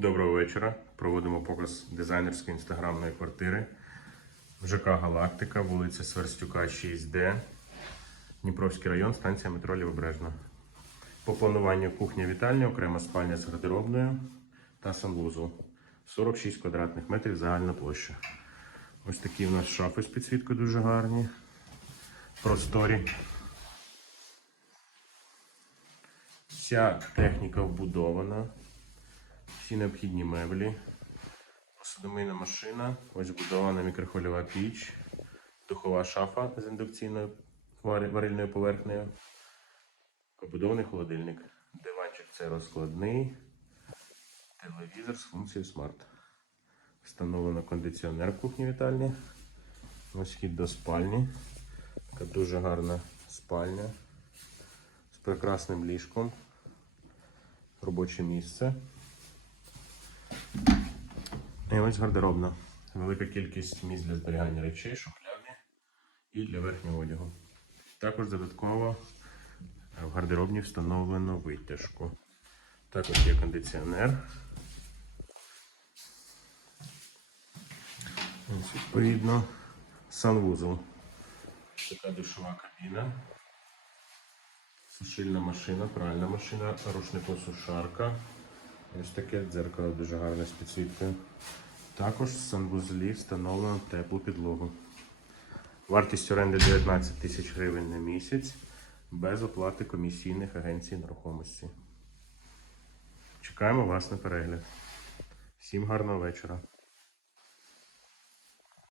Доброго вечора. Проводимо показ дизайнерської інстаграмної квартири в ЖК Галактика, вулиця Сверстюка, 6Д, Дніпровський район, станція метро Лівобережна. По плануванню кухня вітальня, окрема спальня з гардеробною та санвузол. 46 квадратних метрів загальна площа. Ось такі у нас шафи з підсвіткою дуже гарні. Просторі. Вся техніка вбудована. Всі необхідні меблі. Посудомийна машина, ось вбудована мікрохвильова піч, духова шафа з індукційною варильною поверхнею, побудований холодильник. Диванчик це розкладний, телевізор з функцією смарт. Встановлено кондиціонер в кухні вітальні. Ось хід до спальні. Така дуже гарна спальня з прекрасним ліжком. Робоче місце. І ось гардеробна. Велика кількість місць для зберігання речей, шухляди і для верхнього одягу. Також додатково е, в гардеробні встановлено витяжку. Також є кондиціонер. Ось, відповідно, санвузол. Така душова кабіна. Сушильна машина, пральна машина, рушникосушарка. Ось таке дзеркало дуже гарне з підсвіткою. Також в санвузлі встановлено теплу підлогу. Вартість оренди 19 тисяч гривень на місяць без оплати комісійних агенцій нерухомості. Чекаємо вас на перегляд. Всім гарного вечора.